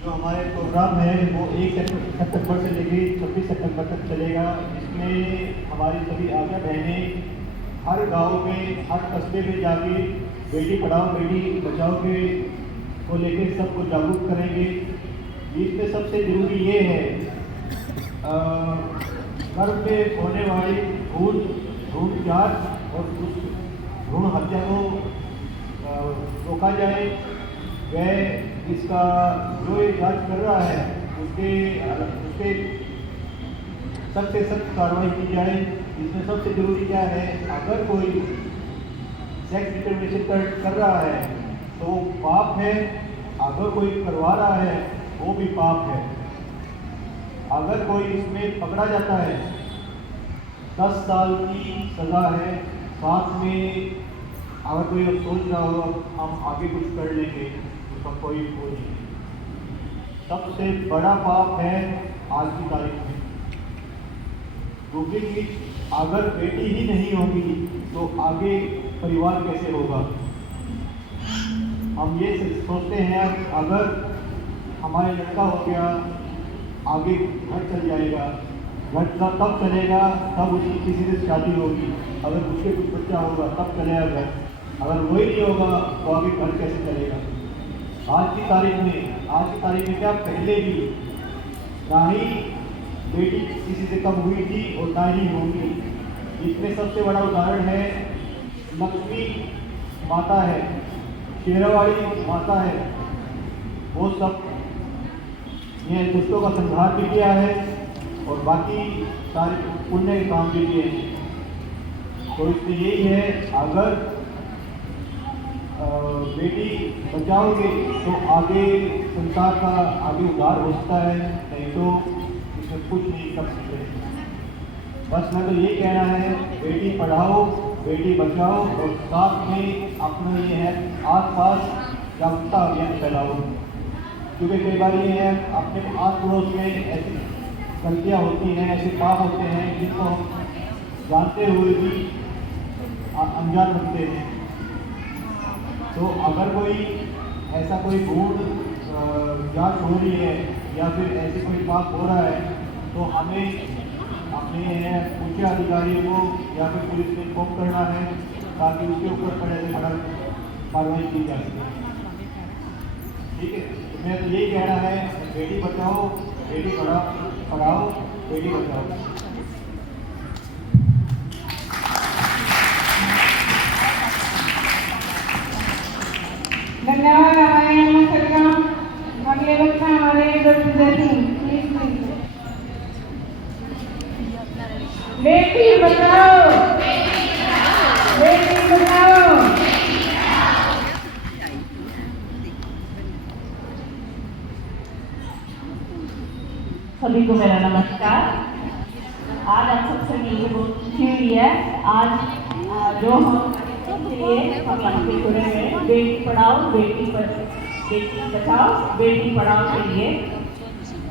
जो हमारे प्रोग्राम है वो 1 सितंबर से लेकर 26 सितंबर तक चलेगा। इसमें हमारी सभी आशा बहनें हर गांव में, हर कस्बे में जाके बेटी पढ़ाओ बेटी बचाओ के को लेकर सबको जागरूक करेंगे। इसमें सबसे ज़रूरी ये है गर्भ में होने वाली भ्रूण जांच और उस भ्रूण हत्या को रोका जाए। वह इसका जो ये जांच कर रहा है उसके उसके सख्त से सख्त कार्रवाई की जाए। इसमें सबसे जरूरी क्या है, अगर कोई सेक्स डिटर्मिनेशन कर रहा है तो वो पाप है, अगर कोई करवा रहा है वो भी पाप है। अगर कोई इसमें पकड़ा जाता है 10 साल की सज़ा है। साथ में अगर कोई सोच रहा हो हम आगे कुछ कर लेंगे तो कोई वो नहीं। सबसे बड़ा पाप है आज की तारीख में, क्योंकि अगर बेटी ही नहीं होगी तो आगे परिवार कैसे होगा। हम ये सोचते हैं अगर हमारे लड़का हो गया आगे घर चल जाएगा, घर तब चलेगा तब उसकी किसी से शादी होगी, अगर उसके कुछ बच्चा होगा तब चलेगा घर, अगर वही नहीं होगा तो आगे घर कैसे चलेगा। आज की तारीख में क्या पहले भी ना ही बेटी किसी से कम हुई थी और ना ही होंगी। इसमें सबसे बड़ा उदाहरण है लक्ष्मी माता है, शेरावाड़ी माता है, वो सब ये दुष्टों का संहार भी किया है और बाकी सारे पुण्य के काम भी किए हैं। तो इसमें यही है, अगर बेटी बचाओगे तो आगे संसार का आगे उद्धार हो सकता है, नहीं तो इसमें कुछ नहीं कर सकते। बस मैं तो यही कहना है, बेटी पढ़ाओ बेटी बचाओ और साथ में अपना ये है आस पास जागरूकता अभियान फैलाओ। क्योंकि कई बार ये है अपने आस पड़ोस में ऐसी गलतियाँ होती हैं, ऐसे पाप होते हैं जिनको हम जानते हुए भी अनजान बनते हैं। तो अगर कोई ऐसा कोई भ्रूण जांच हो रही है या फिर ऐसे कोई पाप हो रहा है तो हमें अपने उच्च अधिकारियों को या फिर पुलिस को इन्फॉर्म करना है ताकि उसके ऊपर पहले से कड़क कार्रवाई की जा सके। ठीक है, तो मैं तो यही कहना है, बेटी बचाओ बेटी पढ़ाओ बेटी बचाओ। धन्यवाद हमारे सरकार। अगले बच्चा हमारे बेटी बचाओ बेटी बचाओ। सभी को मेरा नमस्कार। आज आप सबसे मिलकर बहुत खुशी हुई है। आज जो हम लिए हम यहाँ पे जुड़े हुए हैं, बेटी पढ़ाओ बेटी बचाओ बेटी पढ़ाओ के लिए।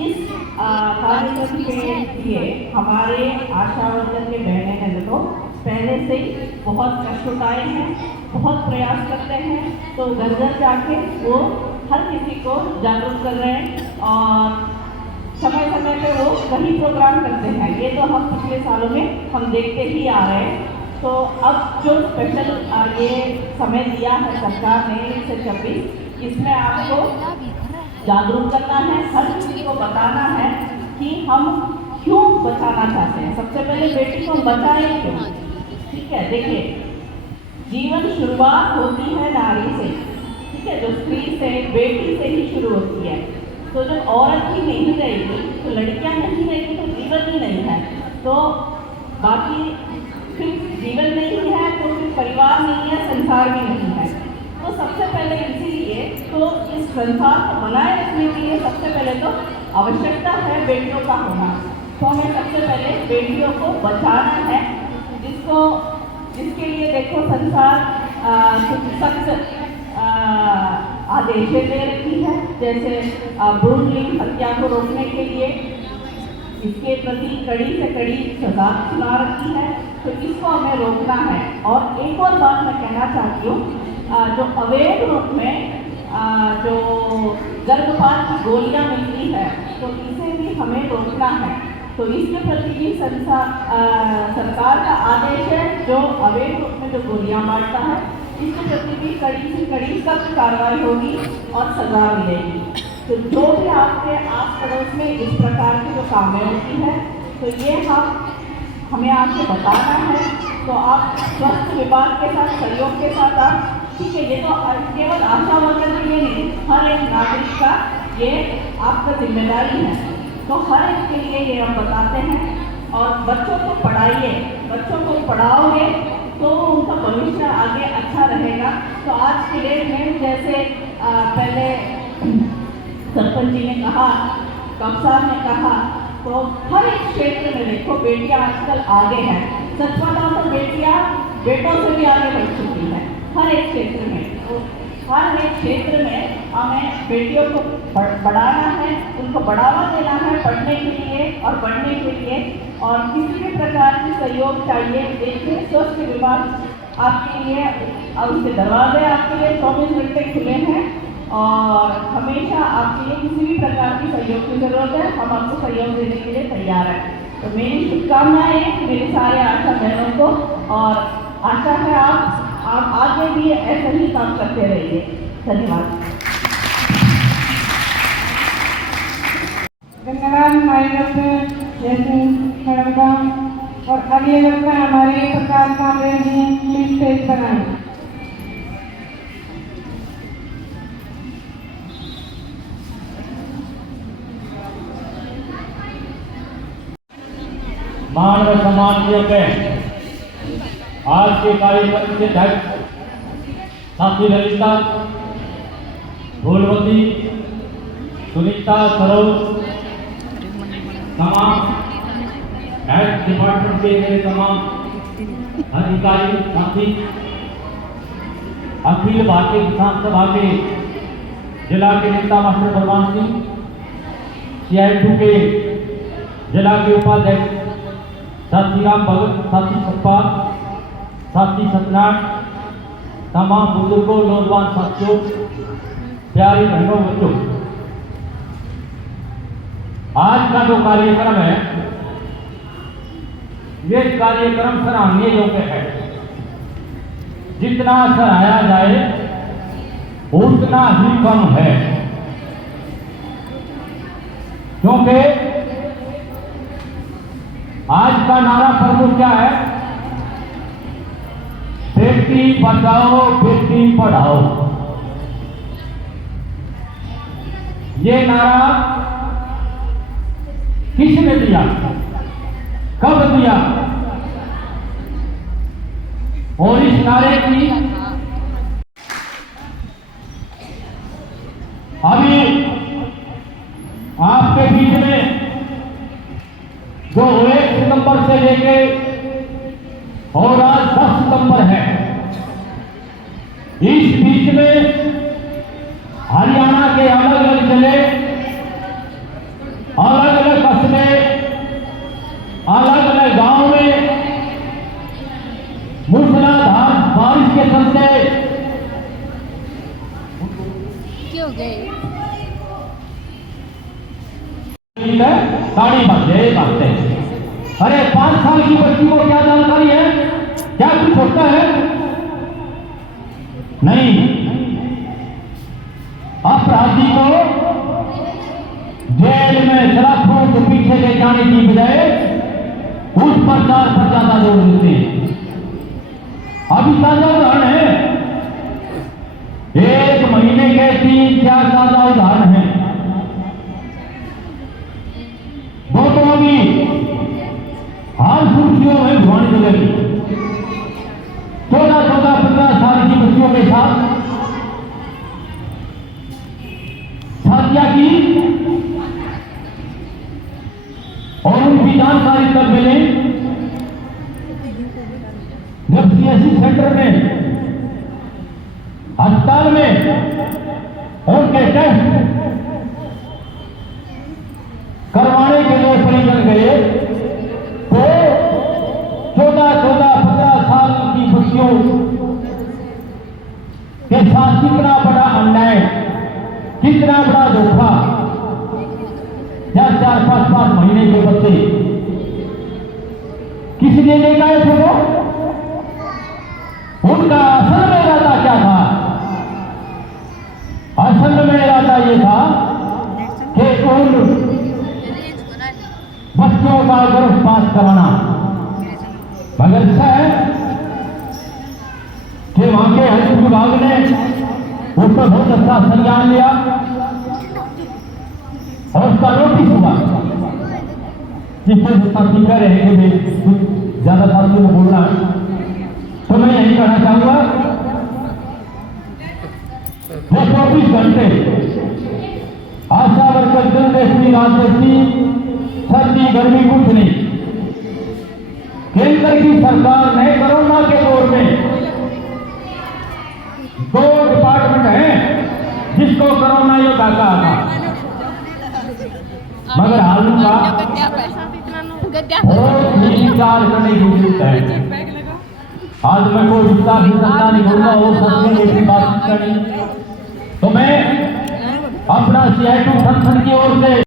इस कार्यक्रम के लिए हमारे आशा वर्कर के बहनें हैं जो पहले से ही बहुत कष्ट उठाए हैं, बहुत प्रयास करते हैं, तो घर घर जाके वो हर किसी को जागरूक कर रहे हैं और समय समय पे वो वही प्रोग्राम करते हैं। ये तो हम पिछले सालों में हम देखते ही आ रहे हैं। तो अब जो स्पेशल ये समय दिया है सरकार ने 1 से 26, इसमें आपको जागरूक करना है, हर किसी को बताना है कि हम क्यों बचाना चाहते हैं। सबसे पहले बेटी को बचाएं क्यों। ठीक है, देखिए जीवन शुरुआत होती है नारी से, ठीक है, जो स्त्री से बेटी से ही शुरू होती है। तो जब औरत ही नहीं रहेगी तो लड़कियां नहीं रहेगी तो जीवन ही नहीं है, तो बाकी फिर जीवन नहीं है तो फिर परिवार नहीं है, संसार भी नहीं है। तो सबसे पहले इसीलिए तो इस संसार को बनाए रखने के लिए सबसे पहले तो आवश्यकता है बेटियों का होना। तो हमें सबसे पहले बेटियों को बचाना है, जिसके लिए देखो संसार कुछ सख्त आदेशें दे रखी है, जैसे भ्रूण लिंग हत्या को रोकने के लिए इसके प्रति कड़ी से कड़ी सजा सुना रखी है। तो इसको हमें रोकना है। और एक और बात मैं कहना चाहती हूँ, जो अवैध रूप में जो गर्भपात की गोलियां मिलती है, तो इसे भी हमें रोकना है। तो इसके प्रति भी सरकार का आदेश है, जो अवैध रूप में जो गोलियां बांटता है इसके प्रति भी कड़ी से कड़ी सख्त कार्रवाई होगी और सजा मिलेगी। तो जो भी आपके आस पड़ोस में इस प्रकार की जो कामें होती है, तो ये हमें आपको बताना है। तो आप स्वास्थ्य विभाग के साथ सहयोग के साथ आप, ठीक है, ये तो केवल आशा वर्कर के लिए नहीं, हर एक नागरिक का ये आपका जिम्मेदारी है। तो हर एक के लिए ये हम बताते हैं। और बच्चों को पढ़ाइए, बच्चों को पढ़ाओगे तो उनका भविष्य आगे अच्छा रहेगा। तो आज के डेट में जैसे पहले सरपंच जी ने कहा, कप साहब ने कहा, तो हर एक क्षेत्र में देखो बेटियां आजकल आगे हैं। सच बताओ तो बेटियां बेटों से भी आगे बढ़ चुकी हैं हर एक क्षेत्र में। तो हर एक क्षेत्र में हमें बेटियों को बढ़ाना है, उनको बढ़ावा देना है पढ़ने के लिए और बढ़ने के लिए। और किसी भी प्रकार की सहयोग चाहिए, देखिए स्वास्थ्य विभाग आपके लिए और उसके दरवाजे आपके लिए 24 घंटे खुले हैं और हमेशा आपके लिए किसी भी प्रकार की सहयोग की जरूरत है, हम आपको सहयोग देने के लिए तैयार हैं। तो मेरी शुभकामनाएं मेरे सारे आशा बहनों को, और आशा है आप आगे भी ऐसे ही काम करते रहिए। धन्यवाद। धन्यवाद हमारे डॉक्टर जैस्मिन मैडम का। और अगले वक्ता हमारे प्रकाश कांबळे जी, प्लीज स्टेज पर आएं। मान व सम्मान के आज के कार्यक्रम के अध्यक्ष साथी ललिता, फूलवती, सुनीता, सरोज, तमाम हेल्थ डिपार्टमेंट के मेरे तमाम अधिकारी साथी, अखिल भारतीय किसान सभा के जिला के नेता मास्टर बलवान सिंह, CI2 के जिला के उपाध्यक्ष साथी राम भगत, साथी सतपाल, साथी सत्यनारायण, तमाम बुजुर्गों, नौजवान साथियों, प्यारी बहनों, बच्चों, आज का जो कार्यक्रम है ये कार्यक्रम सराहनीय योग्य है। जितना सराहाया जाए उतना ही कम है, क्योंकि आज का नारा प्रमुख क्या है? बेटी बचाओ बेटी पढ़ाओ। ये नारा किसने दिया, कब दिया? और इस नारे की अभी आपके बीच में जो 1 सितंबर से लेके और आज 10 सितंबर है, इस बीच में हरियाणा के अलग अलग जिले, अलग अलग कस्बे, अलग अलग गांव में मूसलाधार बारिश के चलते क्यों गए? गाड़ी बांधते हैं। अरे 5 साल की बच्ची को क्या जानकारी है? क्या कुछ होता है? नहीं। अपराधी को जेल में सलाखों के पीछे ले जाने की बजाय उस पर 4 पर ज्यादा जोर देते हैं। अभी ताजा उदाहरण है, 1 महीने के 3-4 ताजा उदाहरण है। वो तो अभी हाल सुर्खियों में भुवन चलेगी। 14-15 साल की बच्चियों के साथ हत्या की और उनकी जानकारी तब मिले जब CSC सेंटर में, अस्पताल में उनके टेस्ट करवाने के लिए परिजन गए तो 14-15 साल की बच्चियों के साथ कितना बड़ा अन्याय महीने के बच्चे किस लिए लेकर आए थे वो? उनका असल में इरादा क्या था? असल में इरादा ये था कि उन बच्चों का गर्भपात कराना। मगर ऐसा है कि वहां के हेल्थ विभाग ने उस पर बहुत अच्छा संज्ञान लिया और उसका नोटिस हुआ। जिससे साथी कह रहे हैं कि कुछ ज्यादा साथियों को बोलना है, तो मैं यही कहना चाहूंगा, वो 24 घंटे आशा वर्कर दिन देखती रात देखती, सर्दी गर्मी कुछ नहीं। केंद्र की सरकार ने कोरोना के दौर में 2 डिपार्टमेंट हैं जिसको कोरोना योद्धा कहा था। मगर हाल का बहुत ही विचार करने की जरूरत है। आज मैं कोई विस्तार से चर्चा नहीं करूंगा और सबसे जैसी बातचीत करनी, तो मैं अपना CI2 संगठन की ओर से